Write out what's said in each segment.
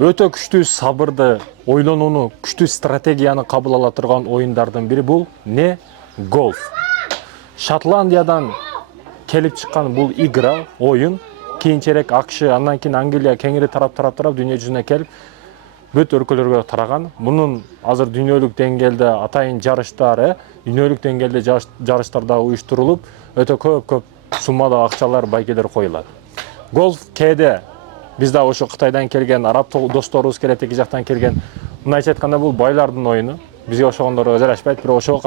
өтө күчтүү сабырды, ойлонууну, күчтүү стратегияны кабыл ала турган оюндардын бири бул не? Голф. Шотландиядан келип чыккан бул игра, оюн кийинчерээк АКШ, андан кийин Англия кеңири тарап дүйнө жүзүнө келип бүт өлкөлөргө тараган. Мунун азыр дүйнөлүк деңгээлде атайын жарыштар, дүйнөлүк деңгээлде жарыштарда уюштурулуп, өтө көп суммада акчалар, байкелер коюлат. Голф кээде бизде ошо Кытайдан келген, араб досторубуз келет, эки жактан келген. Мындайча айтканда бул байлардын оюну. Бизге ошогондор жарашпайт, бирок ошого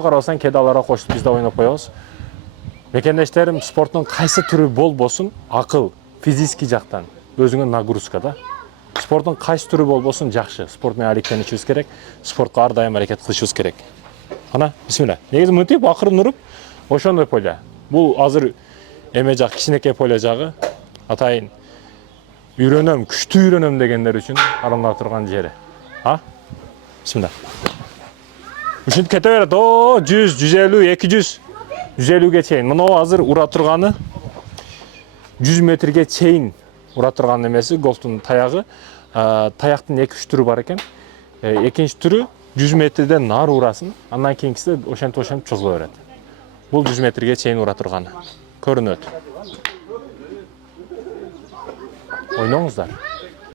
карабасаң кээде аларга кошулуп бизде ойноп коебуз. Мекендештерим, спорттун кайсы түрү болбосун, акыл, физический жактан өзүңө нагрузка да. Спорттун кайсы түрү болбосун жакшы. Спорт менен алектенишибиз керек. Спортко ар дайым аракет кылышыбыз керек. Ана, бисмилла. Негизи мынтип акырын уруп, ошондой поле. Бул азыр эме жак, кичинекей поле жагы. Атайын үйрөнөм, күчтүү үйрөнөм дегендер үчүн аралана турган жери. Бисмилла. Ушинтип кете берет. 100, 150, 200, 150ге чейин. Мына азыр ура турганы 100 метрге чейин ура турган эмеси, голфтун таягы. Таяктын 2-3 түрү бар экен. Экинчи түрү 100 метрден нары урасын, андан кийинкиси ошентип чозула берет. Бул 100 метрге чейин ура турганы. Көрүнөт. Ойноңуздар.